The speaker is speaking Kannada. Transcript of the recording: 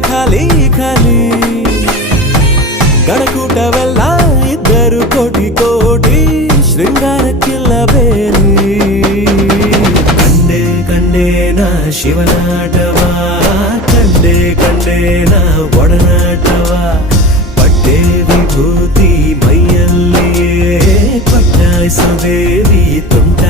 ಖಾಲಿ ಖಾಲಿ. ಗಣಕೂಟವೆಲ್ಲ ಇದ್ದರು ಕೋಟಿ ಕೋಟಿ ಶೃಂಗಾರಕ್ಕಿಲ್ಲ ಬೇಲಿ ಕಂಡೆ ಕಂಡೇನ ಶಿವನಾಟವ ಕಂಡೆ ಕಂಡೇನ ಒಡನಾಟವ. ಪಟ್ಟೆ ವಿಭೂತಿ ಮೈಯಲ್ಲಿಯೇ ಪಟ್ಟಾಯಿಸೋ ದೇವಿ ತುಂಟಾಟವ